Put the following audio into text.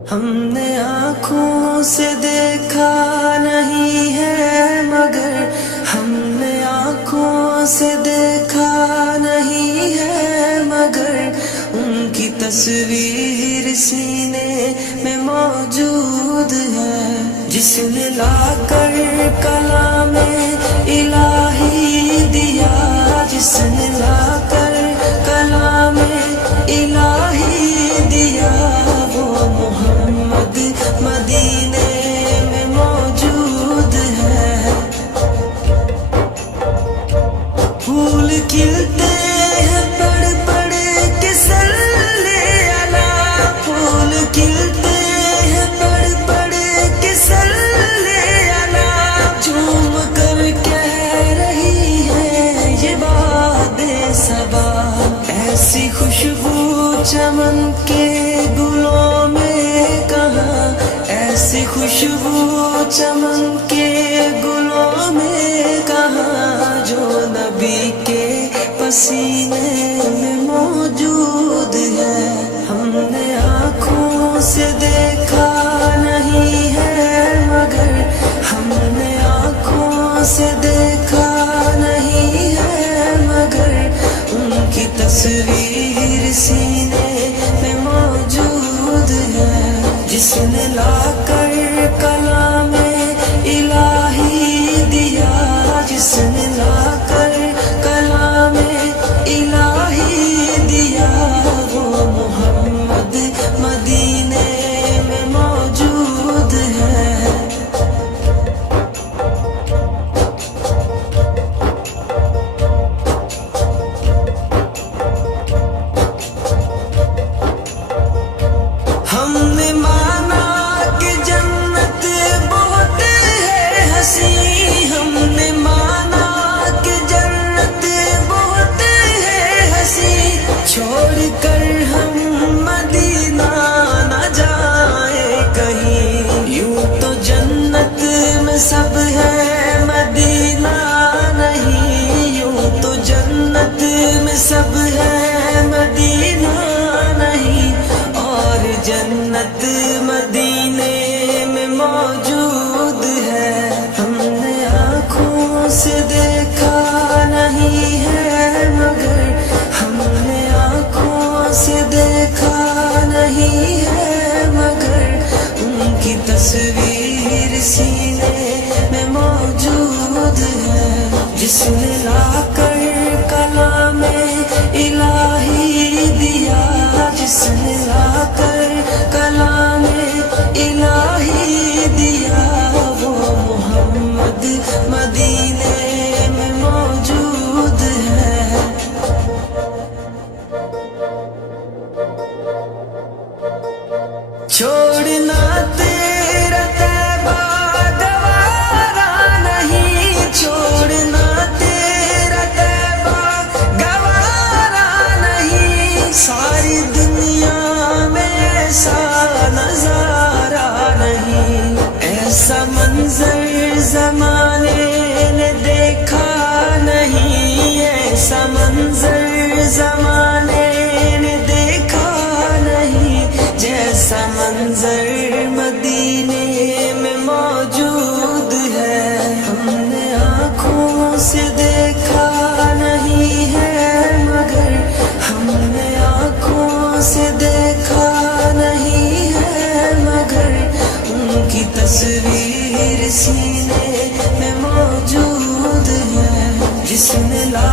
ہم نے آنکھوں سے دیکھا نہیں ہے مگر ہم نے آنکھوں سے دیکھا نہیں ہے مگر ان کی تصویر سینے میں موجود ہے، جس نے لا کر کلام الہی دیا، جس نے لا کر کلام الہی دیا، وہ محمد مدینے میں موجود ہے۔ پھول کھلتے ہیں پڑھ پڑھ کے صلی علی، پھول کھلتے ہیں پڑھ پڑھ کے صلی علی، جھوم کر کہہ رہی ہے یہ باد صبا، ایسی خوشبو چمن کے گلوں میں کہاں، ایسی خوشبو چمن کے گلوں میں کہاں، جو نبی کے پسینے میں موجود ہے۔ ہم نے آنکھوں سے دیکھا نہیں ہے مگر ہم نے آنکھوں سے دیکھا نہیں ہے مگر ان کی تصویر سینے میں موجود ہے، جس نے لا کر کلام الہی دیا، جس نے لا کر کلام الہی دیا، وہ محمد مدینے میں موجود ہے۔ ہم نے مانا کہ جنت بہت ہے حسین، ہم نے مانا کہ جنت بہت ہے حسین، چھوڑ کر ہم مدینہ نہ جائیں کہیں، یوں تو جنت میں سب ہے مدینہ نہیں، یوں تو جنت میں سب ہے مدینہ نہیں، اور جنت مدینے میں موجود ہے۔ ہم نے آنکھوں سے دیکھا نہیں ہے مگر ہم نے آنکھوں سے دیکھا نہیں ہے مگر ان کی تصویر سینے میں موجود ہے، جس نے لا کر کلام الہی دیا، جس نے لا کر کلام الہی دیا، وہ محمد مدینے میں موجود ہے۔ چھوڑنا تیرا طیبہ گوارا نہیں، چھوڑنا تیرا طیبہ گوارا نہیں، ساری دنیا میں ایسا نظارہ نہیں، ایسا منظر زمانے نے دیکھا نہیں، ایسا منظر زمانے نے دیکھا نہیں، جیسا منظر مدینے میں موجود ہے۔ ہم نے آنکھوں سے دیکھا نہیں ہے مگر ہم نے آنکھوں سے دیکھا نہیں ہے مگر ان کی تصویر سینے میں موجود ہے، جس نے لا